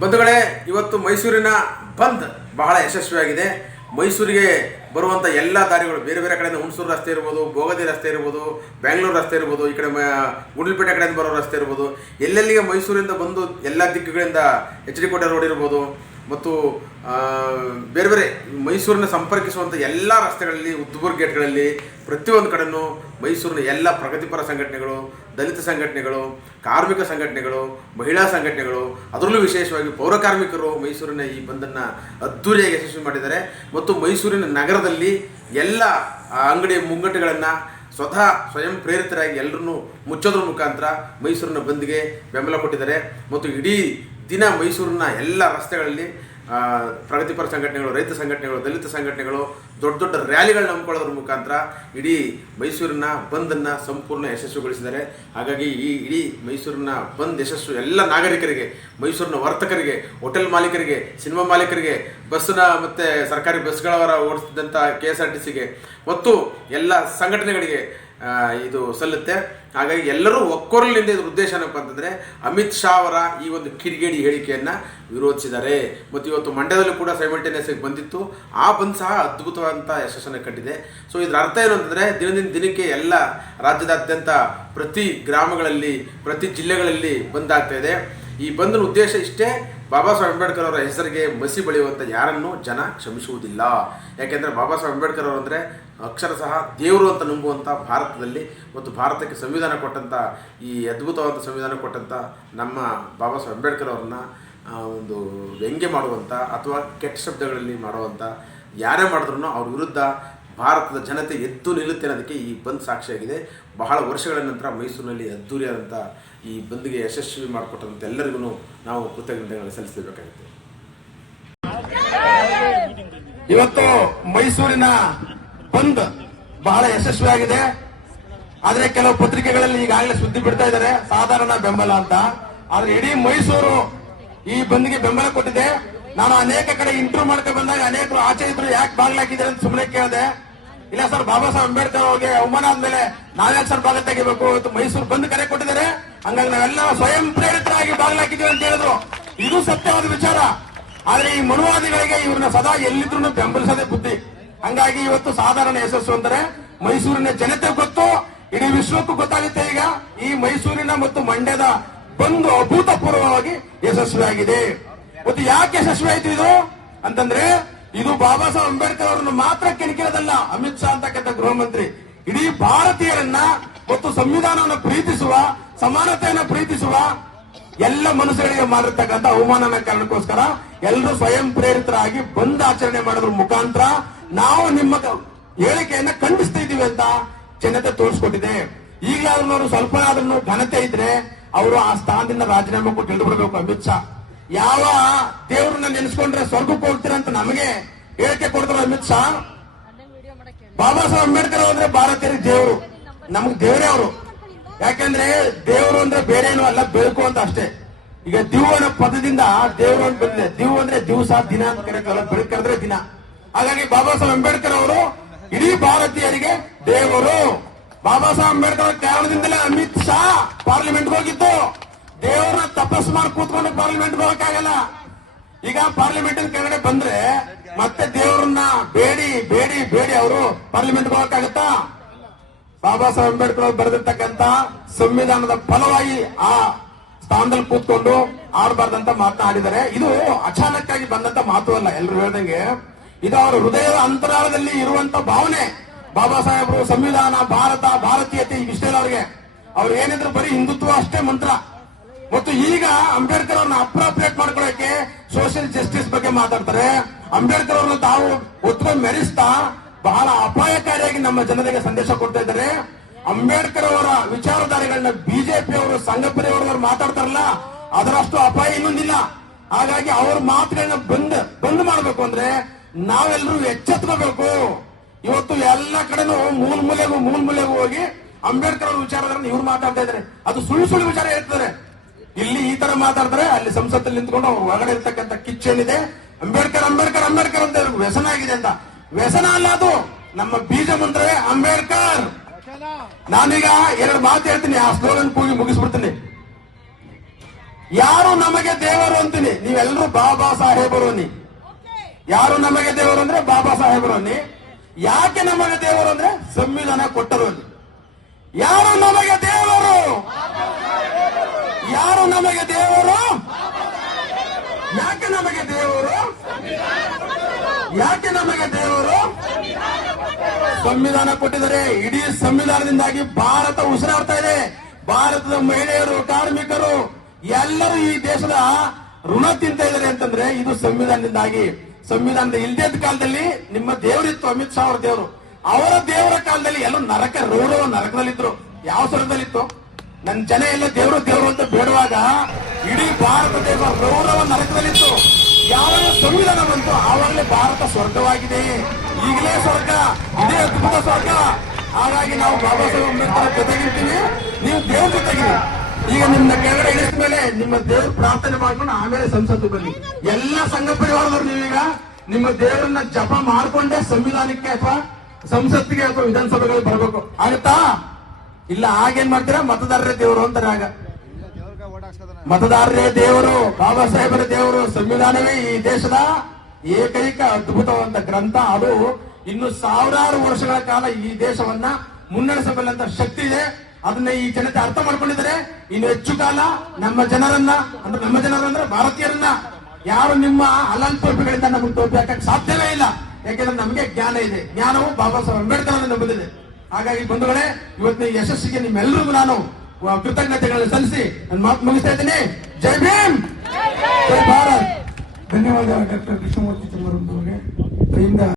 ಬಂಧುಗಳೇ, ಇವತ್ತು ಮೈಸೂರಿನ ಬಂದ್ ಬಹಳ ಯಶಸ್ವಿಯಾಗಿದೆ. ಮೈಸೂರಿಗೆ ಬರುವಂಥ ಎಲ್ಲ ದಾರಿಗಳು ಬೇರೆ ಬೇರೆ ಕಡೆಯಿಂದ ಹುಣಸೂರು ರಸ್ತೆ ಇರ್ಬೋದು, ಬೋಗದಿ ರಸ್ತೆ ಇರ್ಬೋದು ಬೆಂಗಳೂರು ರಸ್ತೆ ಇರ್ಬೋದು, ಈ ಕಡೆ ಗುಂಡ್ಲುಪೇಟೆ ಕಡೆಯಿಂದ ಬರೋ ರಸ್ತೆ ಇರ್ಬೋದು. ಎಲ್ಲೆಲ್ಲಿಗೆ ಮೈಸೂರಿಂದ ಬಂದು ಎಲ್ಲ ದಿಕ್ಕುಗಳಿಂದ ಎಚ್ ಡಿ ಕೋಟೆ ರೋಡ್ ಇರ್ಬೋದು, ಮತ್ತು ಬೇರೆ ಬೇರೆ ಮೈಸೂರನ್ನ ಸಂಪರ್ಕಿಸುವಂಥ ಎಲ್ಲ ರಸ್ತೆಗಳಲ್ಲಿ ಉದ್ಬುರ್ ಗೇಟ್ಗಳಲ್ಲಿ ಪ್ರತಿಯೊಂದು ಕಡೆಯೂ ಮೈಸೂರಿನ ಎಲ್ಲ ಪ್ರಗತಿಪರ ಸಂಘಟನೆಗಳು ದಲಿತ ಸಂಘಟನೆಗಳು, ಕಾರ್ಮಿಕ ಸಂಘಟನೆಗಳು, ಮಹಿಳಾ ಸಂಘಟನೆಗಳು, ಅದರಲ್ಲೂ ವಿಶೇಷವಾಗಿ ಪೌರ ಕಾರ್ಮಿಕರು ಮೈಸೂರಿನ ಈ ಬಂದನ್ನು ಅದ್ದೂರಿಯಾಗಿ ಯಶಸ್ವಿ ಮಾಡಿದ್ದಾರೆ. ಮತ್ತು ಮೈಸೂರಿನ ನಗರದಲ್ಲಿ ಎಲ್ಲ ಅಂಗಡಿ ಮುಂಗಟ್ಟುಗಳನ್ನು ಸ್ವತಃ ಸ್ವಯಂ ಪ್ರೇರಿತರಾಗಿ ಎಲ್ಲರನ್ನೂ ಮುಚ್ಚೋದ್ರ ಮುಖಾಂತರ ಮೈಸೂರಿನ ಬಂದ್ಗೆ ಬೆಂಬಲ ಕೊಟ್ಟಿದ್ದಾರೆ. ಮತ್ತು ಇಡೀ ದಿನ ಮೈಸೂರಿನ ಎಲ್ಲ ರಸ್ತೆಗಳಲ್ಲಿ ಪ್ರಗತಿಪರ ಸಂಘಟನೆಗಳು, ರೈತ ಸಂಘಟನೆಗಳು, ದಲಿತ ಸಂಘಟನೆಗಳು, ದೊಡ್ಡ ದೊಡ್ಡ ರ್ಯಾಲಿಗಳನ್ನ ಹಮ್ಮಿಕೊಳ್ಳೋದ್ರ ಮುಖಾಂತರ ಇಡೀ ಮೈಸೂರಿನ ಬಂದನ್ನು ಸಂಪೂರ್ಣ ಯಶಸ್ವಿಗೊಳಿಸಿದ್ದಾರೆ. ಹಾಗಾಗಿ ಈ ಇಡೀ ಮೈಸೂರಿನ ಬಂದ್ ಯಶಸ್ಸು ಎಲ್ಲ ನಾಗರಿಕರಿಗೆ, ಮೈಸೂರಿನ ವರ್ತಕರಿಗೆ, ಹೋಟೆಲ್ ಮಾಲೀಕರಿಗೆ, ಸಿನಿಮಾ ಮಾಲೀಕರಿಗೆ ಬಸ್ನ ಮತ್ತು ಸರ್ಕಾರಿ ಬಸ್ಗಳವರ ಓಡಿಸಿದಂಥ ಕೆ ಎಸ್ ಆರ್ ಟಿ ಸಿಗೆ, ಮತ್ತು ಎಲ್ಲ ಸಂಘಟನೆಗಳಿಗೆ ಇದು ಸಲ್ಲುತ್ತೆ. ಹಾಗಾಗಿ ಎಲ್ಲರೂ ಒಕ್ಕೊರಲಿನಿಂದ ಇದ್ರ ಉದ್ದೇಶ ಏನಪ್ಪ ಅಂತಂದರೆ ಅಮಿತ್ ಶಾ ಅವರ ಈ ಒಂದು ಕಿಡಿಗೇಡಿ ಹೇಳಿಕೆಯನ್ನು ವಿರೋಧಿಸಿದ್ದಾರೆ. ಮತ್ತು ಇವತ್ತು ಮಂಡ್ಯದಲ್ಲೂ ಕೂಡ ಸೈಮಲ್ಟೇನಿಯಸ್ ಬಂದಿತ್ತು. ಆ ಬಂದ್ ಸಹ ಅದ್ಭುತವಾದಂಥ ಯಶಸ್ಸನ್ನು ಕಂಡಿದೆ. ಸೊ ಇದರ ಅರ್ಥ ಏನು ಅಂತಂದರೆ ದಿನದಿಂದ ದಿನಕ್ಕೆ ಎಲ್ಲ ರಾಜ್ಯದಾದ್ಯಂತ ಪ್ರತಿ ಗ್ರಾಮಗಳಲ್ಲಿ, ಪ್ರತಿ ಜಿಲ್ಲೆಗಳಲ್ಲಿ ಬಂದಾಗ್ತಾ ಇದೆ. ಈ ಬಂದನ ಉದ್ದೇಶ ಇಷ್ಟೇ. ಬಾಬಾ ಸಾಹೇಬ್ ಅಂಬೇಡ್ಕರ್ ಅವರ ಹೆಸರಿಗೆ ಮಸಿ ಬಳಿಯುವಂಥ ಯಾರನ್ನೂ ಜನ ಕ್ಷಮಿಸುವುದಿಲ್ಲ. ಯಾಕೆಂದರೆ ಬಾಬಾ ಸಾಹೇಬ್ ಅಂಬೇಡ್ಕರ್ ಅವರು ಅಂದರೆ ಅಕ್ಷರ ಸಹ ದೇವರು ಅಂತ ನಂಬುವಂಥ ಭಾರತದಲ್ಲಿ ಮತ್ತು ಭಾರತಕ್ಕೆ ಸಂವಿಧಾನ ಕೊಟ್ಟಂಥ ಈ ಅದ್ಭುತವಾದ ಸಂವಿಧಾನ ಕೊಟ್ಟಂಥ ನಮ್ಮ ಬಾಬಾ ಸಾಹೇಬ್ ಅಂಬೇಡ್ಕರ್ ಅವ್ರನ್ನ ಒಂದು ವ್ಯಂಗ್ಯ ಮಾಡುವಂಥ ಅಥವಾ ಕೆಟ್ಟ ಶಬ್ದಗಳಲ್ಲಿ ಮಾಡುವಂಥ ಯಾರೇ ಮಾಡಿದ್ರು ಅವ್ರ ವಿರುದ್ಧ ಭಾರತದ ಜನತೆ ಎದ್ದು ನಿಲ್ಲುತ್ತೆ ಅನ್ನೋದಕ್ಕೆ ಈ ಬಂದ್ ಸಾಕ್ಷಿಯಾಗಿದೆ. ಬಹಳ ವರ್ಷಗಳ ನಂತರ ಮೈಸೂರಿನಲ್ಲಿ ಅದ್ದೂರಿಯಾದಂಥ ಈ ಬಂದ್ಗೆ ಯಶಸ್ವಿ ಮಾಡಿಕೊಟ್ಟಂಥ ಎಲ್ಲರಿಗೂ ನಾವು ಕೃತಜ್ಞತೆಗಳನ್ನು ಸಲ್ಲಿಸಬೇಕಾಗುತ್ತೆ. ಇವತ್ತು ಮೈಸೂರಿನ ಬಂದ್ ಬಹಳ ಯಶಸ್ವಿಯಾಗಿದೆ ಆದರೆ ಕೆಲವು ಪತ್ರಿಕೆಗಳಲ್ಲಿ ಈಗಾಗಲೇ ಸುದ್ದಿ ಬಿಡ್ತಾ ಇದ್ದಾರೆ. ಸಾಧಾರಣ ಬೆಂಬಲ ಅಂತ. ಆದ್ರೆ ಇಡೀ ಮೈಸೂರು ಈ ಬಂದ್ಗೆ ಬೆಂಬಲ ಕೊಟ್ಟಿದೆ. ನಾನು ಅನೇಕ ಕಡೆ ಇಂಟರ್ವ್ಯೂ ಮಾಡ್ಕೊಂಡು ಬಂದಾಗ ಅನೇಕರು ಆಚೆ ಇದ್ರು, ಯಾಕೆ ಬಾಗ್ಲಾಕಿದ್ದಾರೆ ಅಂತ ಸುಮ್ಮನೆ ಕೇಳಿದೆ. ಇಲ್ಲ ಸರ್, ಬಾಬಾ ಸಾಹೇಬ್ ಅಂಬೇಡ್ಕರ್ ಅವ್ರಿಗೆ ಅವಮಾನ ಆದ್ಮೇಲೆ ನಾವ್ಯಾಕೆ ಸರ್ ಬಾಗಿಲು ತೆಗಿಬೇಕು. ಇವತ್ತು ಮೈಸೂರು ಬಂದು ಕರೆ ಕೊಟ್ಟಿದ್ದಾರೆ. ಹಂಗಾಗಿ ನಾವೆಲ್ಲ ಸ್ವಯಂ ಪ್ರೇರಿತರಾಗಿ ಬಾಗಿಲಾಕಿದ್ದೀವಿ ಅಂತ ಹೇಳಿದ್ರು. ಇದು ಸತ್ಯವಾದ ವಿಚಾರ. ಆದ್ರೆ ಈ ಮನುವಾದಿಗಳಿಗೆ ಇವ್ರನ್ನ ಸದಾ ಎಲ್ಲಿದ್ರು ಬೆಂಬಲಿಸದೆ ಬುದ್ಧಿ. ಹಂಗಾಗಿ ಇವತ್ತು ಸಾಧಾರಣ ಯಶಸ್ಸು ಅಂದರೆ ಮೈಸೂರಿನ ಜನತೆ ಗೊತ್ತು, ಇಡೀ ವಿಶ್ವಕ್ಕೂ ಗೊತ್ತಾಗುತ್ತೆ ಈಗ. ಈ ಮೈಸೂರಿನ ಮತ್ತು ಮಂಡ್ಯದ ಬಂದು ಅಭೂತಪೂರ್ವವಾಗಿ ಯಶಸ್ವಿಯಾಗಿದೆ. ಮತ್ತು ಯಾಕೆ ಯಶಸ್ವಿ ಆಯ್ತು ಇದು? ಅಂತಂದ್ರೆ ಇದು ಬಾಬಾ ಸಾಹೇಬ್ ಅಂಬೇಡ್ಕರ್ ಅವರನ್ನು ಮಾತ್ರ ಕೆಣಕಿರೋದಲ್ಲ ಅಮಿತ್ ಶಾ ಅಂತಕ್ಕಂಥ ಗೃಹ ಮಂತ್ರಿ ಇಡೀ ಭಾರತೀಯರನ್ನ ಮತ್ತು ಸಂವಿಧಾನವನ್ನು ಪ್ರೀತಿಸುವ, ಸಮಾನತೆಯನ್ನು ಪ್ರೀತಿಸುವ ಎಲ್ಲ ಮನುಷ್ಯರಿಗೆ ಮಾಡಿರ್ತಕ್ಕಂಥ ಅವಮಾನನ ಕಾರಣಕ್ಕೋಸ್ಕರ ಎಲ್ಲರೂ ಸ್ವಯಂ ಪ್ರೇರಿತರಾಗಿ ಬಂದ್ ಆಚರಣೆ ಮಾಡೋದ್ರ ಮುಖಾಂತರ ನಾವು ನಿಮ್ಮ ಹೇಳಿಕೆಯನ್ನ ಖಂಡಿಸ್ತಾ ಇದೀವಿ ಅಂತ ಜನತೆ ತೋರಿಸ್ಕೊಟ್ಟಿದೆ. ಈಗಲಾದ್ರೂ ಸ್ವಲ್ಪ ಆದ್ರೂ ಘನತೆ ಇದ್ರೆ ಅವರು ಆ ಸ್ಥಾನದಿಂದ ರಾಜೀನಾಮೆ ಕೊಟ್ಟು ಹಿಡಿದು ಬಿಡಬೇಕು ಅಮಿತ್ ಶಾ. ಯಾವ ದೇವ್ರನ್ನ ನೆನೆಸ್ಕೊಂಡ್ರೆ ಸ್ವರ್ಗಕ್ಕೆ ಹೋಗ್ತೀರ ಅಂತ ನಮಗೆ ಹೇಳಿಕೆ ಕೊಡ್ತಾರೆ ಅಮಿತ್ ಶಾ? ಬಾಬಾ ಸಾಹೇಬ್ ಅಂಬೇಡ್ಕರ್ ಅಂದ್ರೆ ಭಾರತೀಯರಿಗೆ ದೇವರು. ನಮ್ಗ್ ದೇವರೇ ಅವರು. ಯಾಕಂದ್ರೆ ದೇವರು ಅಂದ್ರೆ ಬೇರೆ ಏನು ಅಲ್ಲ, ಬೆಳಕು ಅಂತ ಅಷ್ಟೇ. ಈಗ ದಿವ್ ಅನ್ನೋ ಪದದಿಂದ ದೇವರು ಅಂತ ಬಂದಿದೆ. ದಿವ್ ಅಂದ್ರೆ ದಿವಸ, ದಿನ ಅಂತ ಕರೆಯಲ್ಲ ಬೆಳಕು ಕರೆದ್ರೆ ದಿನ. ಹಾಗಾಗಿ ಬಾಬಾ ಸಾಹೇಬ್ ಅಂಬೇಡ್ಕರ್ ಅವರು ಇಡೀ ಭಾರತೀಯರಿಗೆ ದೇವರು. ಬಾಬಾ ಸಾಹೇಬ್ ಅಂಬೇಡ್ಕರ್ ಕಾರಣದಿಂದಲೇ ಅಮಿತ್ ಶಾ ಪಾರ್ಲಿಮೆಂಟ್ ಹೋಗಿದ್ದು. ದೇವರನ್ನ ತಪಸ್ ಮಾಡಿ ಕೂತ್ಕೊಂಡು ಪಾರ್ಲಿಮೆಂಟ್ ಬರೋಕ್ಕಾಗಲ್ಲ. ಈಗ ಪಾರ್ಲಿಮೆಂಟ್ ಕೆಳಗಡೆ ಬಂದ್ರೆ ಮತ್ತೆ ದೇವರನ್ನ ಬೇಡಿ ಬೇಡಿ ಬೇಡಿ ಅವರು ಪಾರ್ಲಿಮೆಂಟ್ ಹೋಗಕ್ಕಾಗತ್ತಾ ಬಾಬಾ ಸಾಹೇಬ್ ಅಂಬೇಡ್ಕರ್ ಅವರು ಬರೆದಿರ್ತಕ್ಕಂತ ಸಂವಿಧಾನದ ಫಲವಾಗಿ ಆ ಸ್ಥಾನದಲ್ಲಿ ಕೂತ್ಕೊಂಡು ಆಡಬಾರ್ದಂತ ಮಾತನಾಡಿದ್ದಾರೆ ಇದು ಅಚಾನಕ್ ಆಗಿ ಬಂದಂತ ಮಾತು ಅಲ್ಲ ಎಲ್ಲರೂ ಹೇಳ್ದಂಗೆ. ಇದು ಅವರ ಹೃದಯದ ಅಂತರಾಳದಲ್ಲಿ ಇರುವಂತ ಭಾವನೆ. ಬಾಬಾ ಸಾಹೇಬರು, ಸಂವಿಧಾನ, ಭಾರತ, ಭಾರತೀಯತೆ ಇಷ್ಟೇ ಅವ್ರಿಗೆ. ಅವ್ರು ಏನಿದ್ರು ಬರೀ ಹಿಂದುತ್ವ ಅಷ್ಟೇ ಮಂತ್ರ. ಮತ್ತು ಈಗ ಅಂಬೇಡ್ಕರ್ ಅವ್ರನ್ನ ಅಪ್ರಾಪ್ರಿಯೇಟ್ ಮಾಡ್ಕೊಳ್ಳೋಕೆ ಸೋಷಿಯಲ್ ಜಸ್ಟಿಸ್ ಬಗ್ಗೆ ಮಾತಾಡ್ತಾರೆ. ಅಂಬೇಡ್ಕರ್ ಅವ್ರನ್ನ ತಾವು ಉತ್ತರ ಮೆರೆಸ್ತಾ ಬಹಳ ಅಪಾಯಕಾರಿಯಾಗಿ ನಮ್ಮ ಜನರಿಗೆ ಸಂದೇಶ ಕೊಡ್ತಾ ಇದ್ದಾರೆ. ಅಂಬೇಡ್ಕರ್ ಅವರ ವಿಚಾರಧಾರೆಗಳನ್ನ ಬಿಜೆಪಿ ಅವರು ಸಂಘ ಪರಿವಾರದವರು ಮಾತಾಡ್ತಾರಲ್ಲ, ಅದರಷ್ಟು ಅಪಾಯ ಇನ್ನೊಂದಿಲ್ಲ ಹಾಗಾಗಿ ಅವ್ರ ಮಾತುಗಳನ್ನ ಬಂದ್ ಬಂದ್ ಮಾಡಬೇಕು ಅಂದ್ರೆ ನಾವೆಲ್ಲರೂ ಎಚ್ಚೆತ್ಕೋಬೇಕು. ಇವತ್ತು ಎಲ್ಲ ಕಡೆನೂ ಮೂಲ ಮೂಲೆಗೂ ಮೂಲ ಮೂಲೆಗೂ ಹೋಗಿ ಅಂಬೇಡ್ಕರ್ ಅವ್ರ ವಿಚಾರಧಾರೆ ಇವ್ರು ಮಾತಾಡ್ತಾ ಇದ್ದಾರೆ. ಅದು ಸುಳ್ಳು ಸುಳ್ಳು ವಿಚಾರ ಹೇಳ್ತಾರೆ ಇಲ್ಲಿ ಈ ತರ ಮಾತಾಡಿದ್ರೆ ಅಲ್ಲಿ ಸಂಸತ್ತಲ್ಲಿ ನಿಂತ್ಕೊಂಡು ಅವ್ರ ಒಳಗಡೆ ಇರ್ತಕ್ಕಂಥ ಕಿಚ್ಚೇನಿದೆ ಅಂಬೇಡ್ಕರ್ ಅಂಬೇಡ್ಕರ್ ಅಂಬೇಡ್ಕರ್ ಅಂತ ವ್ಯಸನ ಆಗಿದೆ ಅಂತ. ವ್ಯಸನ ಅಲ್ಲ ಅದು, ನಮ್ಮ ಬೀಜ ಮಂತ್ರವೇ ಅಂಬೇಡ್ಕರ್. ನಾನೀಗ ಎರಡು ಮಾತು ಹೇಳ್ತೀನಿ, ಆ ಸ್ಲೋಗನ್ ಕೂಗಿ ಮುಗಿಸ್ಬಿಡ್ತೀನಿ. ಯಾರು ನಮಗೆ ದೇವರು ಅಂತೀನಿ ನೀವೆಲ್ಲರೂ ಬಾಬಾ ಸಾಹೇಬರು ಅನ್ನಿ. ಯಾರು ನಮಗೆ ದೇವರು ಅಂದ್ರೆ ಬಾಬಾ ಸಾಹೇಬರು ಅನ್ನಿ. ಯಾಕೆ ನಮಗೆ ದೇವರು ಅಂದ್ರೆ ಸಂವಿಧಾನ ಕೊಟ್ಟರು ಅನ್ನಿ. ಯಾರು ನಮಗೆ ದೇವರು? ಯಾರು ನಮಗೆ ದೇವರು? ಯಾಕೆ ನಮಗೆ ದೇವರು? ಯಾಕೆ ನಮಗೆ ದೇವರು? ಸಂವಿಧಾನ ಕೊಟ್ಟಿದ್ದಾರೆ. ಇಡೀ ಸಂವಿಧಾನದಿಂದಾಗಿ ಭಾರತ ಉಸಿರಾಡ್ತಾ ಇದೆ. ಭಾರತದ ಮಹಿಳೆಯರು, ಕಾರ್ಮಿಕರು, ಎಲ್ಲರೂ ಈ ದೇಶದ ಋಣ ತಿಂತ ಇದ್ದಾರೆ ಅಂತಂದ್ರೆ ಇದು ಸಂವಿಧಾನದಿಂದಾಗಿ. ಸಂವಿಧಾನದ ಇಲ್ದೇದ ಕಾಲದಲ್ಲಿ ನಿಮ್ಮ ದೇವರಿತ್ತು ಅಮಿತ್ ಶಾ ಅವರ ದೇವರು. ಅವರ ದೇವರ ಕಾಲದಲ್ಲಿ ಎಲ್ಲೋ ನರಕ, ರೋಡೋ ನರಕದಲ್ಲಿದ್ರು. ಯಾವ ಸ್ವರದಲ್ಲಿತ್ತು? ನನ್ನ ಜನ ಎಲ್ಲ ದೇವರು ದೇವರು ಅಂತ ಬೇಡುವಾಗ ಇಡೀ ಭಾರತ ದೇಶ ಗೌರವ ನರಕದಲ್ಲಿತ್ತು. ಯಾವಾಗ ಸಂವಿಧಾನ ಬಂತು ಆವಾಗಲೇ ಭಾರತ ಸ್ವರ್ಗವಾಗಿದೆ. ಈಗಲೇ ಸ್ವರ್ಗ, ಇದೇ ಅದ್ಭುತ ಸ್ವರ್ಗ. ಹಾಗಾಗಿ ನಾವು ಬಾಬಾ ಸಾಹೇಬ್ ಅಂಬೇಡ್ಕರ್ ಜೊತೆಗಿರ್ತೀವಿ. ನೀವು ದೇವ್ರ ಜೊತೆಗಿರಿ. ಈಗ ನಿಮ್ನ ಕೆಳಗಡೆ ಇಳಿಸಿದ ಮೇಲೆ ನಿಮ್ಮ ದೇವ್ರ ಪ್ರಾರ್ಥನೆ ಮಾಡ್ಕೊಂಡು ಆಮೇಲೆ ಸಂಸತ್ತು ಬನ್ನಿ. ಎಲ್ಲ ಸಂಘ ಪರಿವಾರದವ್ರು ನೀವೀಗ ನಿಮ್ಮ ದೇವರನ್ನ ಜಪ ಮಾಡ್ಕೊಂಡೇ ಸಂವಿಧಾನಕ್ಕೆ ಅಥವಾ ಸಂಸತ್ತಿಗೆ ಅಥವಾ ವಿಧಾನಸಭೆಗಳಿಗೆ ಬರಬೇಕು. ಆಗುತ್ತಾ? ಇಲ್ಲ ಆಗೇನ್ ಮಾಡ್ತೀರಾ? ಮತದಾರರೇ ದೇವರು ಅಂತಾರೆ ಆಗ ಮತದಾರರೇ ದೇವರು, ಬಾಬಾ ಸಾಹೇಬರ ದೇವರು, ಸಂವಿಧಾನವೇ ಈ ದೇಶದ ಏಕೈಕ ಅದ್ಭುತವಾದ ಗ್ರಂಥ. ಅದು ಇನ್ನು ಸಾವಿರಾರು ವರ್ಷಗಳ ಕಾಲ ಈ ದೇಶವನ್ನ ಮುನ್ನಡೆಸಬಲ್ಲಂತ ಶಕ್ತಿ ಇದೆ. ಅದನ್ನ ಈ ಜನತೆ ಅರ್ಥ ಮಾಡ್ಕೊಂಡಿದ್ದಾರೆ. ಇನ್ನು ಹೆಚ್ಚು ಕಾಲ ನಮ್ಮ ಜನರನ್ನ, ಅಂದ್ರೆ ನಮ್ಮ ಜನರಂದ್ರೆ ಭಾರತೀಯರನ್ನ. ಯಾರು ನಿಮ್ಮ ಅಲಲ್ ನಮ್ಗೆ ನಮಗೆ ಟೋಪಿ ಹಾಕಕ್ಕೆ ಸಾಧ್ಯವೇ ಇಲ್ಲ. ಯಾಕೆಂದ್ರೆ ನಮಗೆ ಜ್ಞಾನ ಇದೆ. ಜ್ಞಾನವು ಬಾಬಾ ಸಾಹೇಬ್ ಅಂಬೇಡ್ಕರ್ ಬಂದಿದೆ. ಹಾಗಾಗಿ ಬಂಧುಗಳೇ ಇವತ್ತಿನ ಯಶಸ್ಸಿಗೆ ನಿಮ್ಮೆಲ್ಲರಿಗೂ ನಾನು ಕೃತಜ್ಞತೆಗಳನ್ನು ಸಲ್ಲಿಸಿ ನನ್ನ ಮಾತು ಮುಗಿಸ್ತಾ ಇದ್ದೀನಿ. ಜೈ ಭೀಮ್! ಜೈ ಭಾರತ್! ಧನ್ಯವಾದ ಡಾಕ್ಟರ್ ಕೃಷ್ಣಮೂರ್ತಿ ಚಂದ್ರವರಿಗೆ